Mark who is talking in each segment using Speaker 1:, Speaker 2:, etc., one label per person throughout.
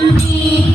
Speaker 1: me.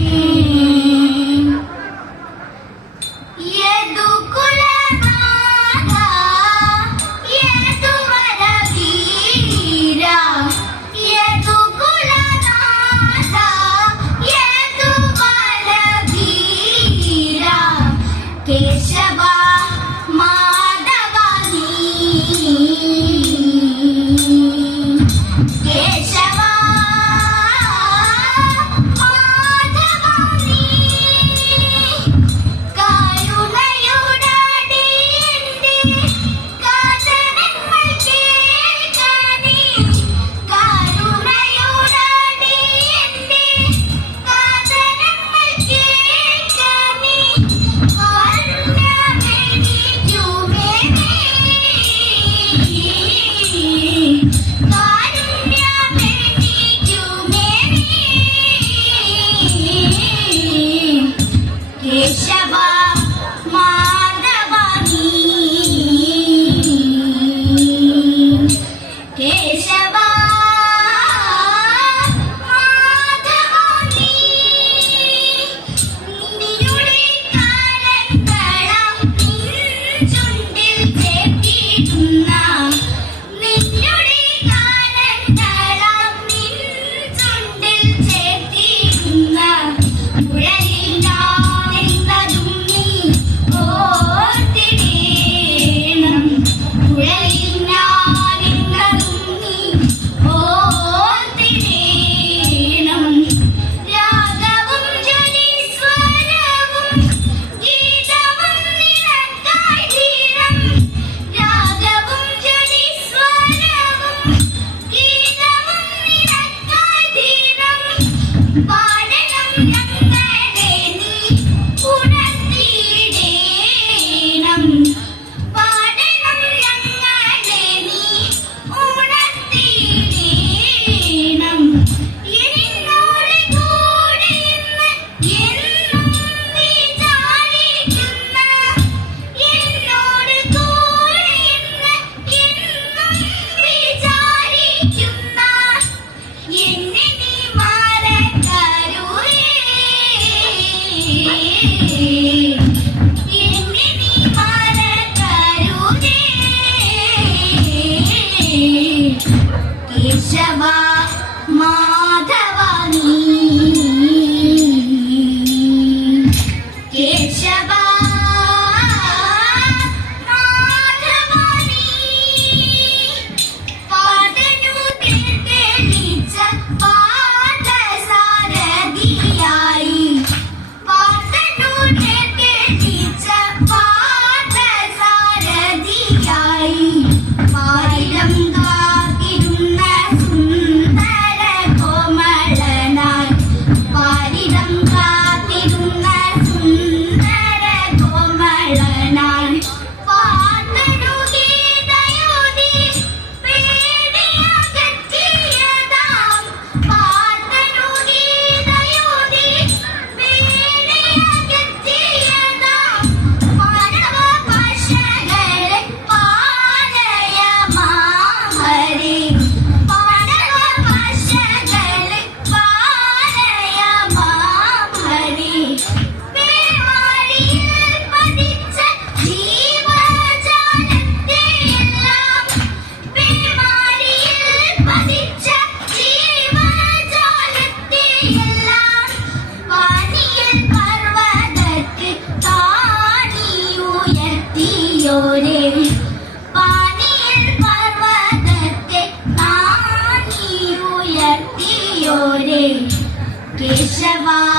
Speaker 1: Vishwa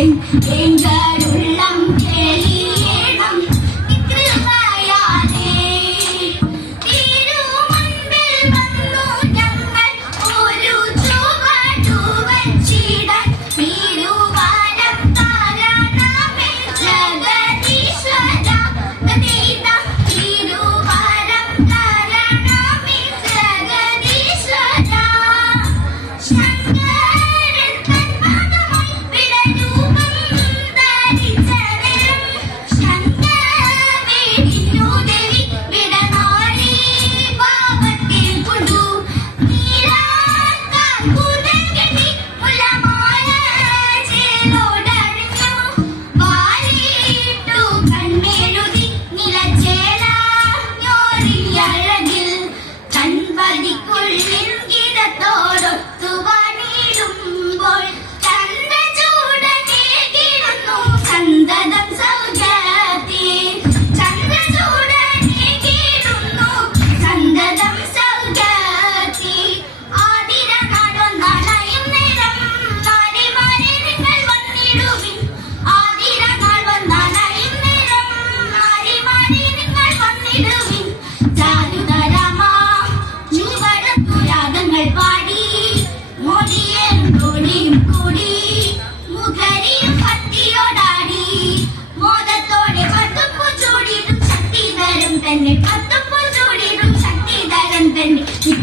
Speaker 1: என்றருள்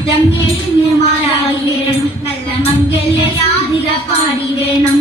Speaker 1: തന്നെ ചിത്തം നല്ല നല്ല മംഗല്യാതിര പാടിടണം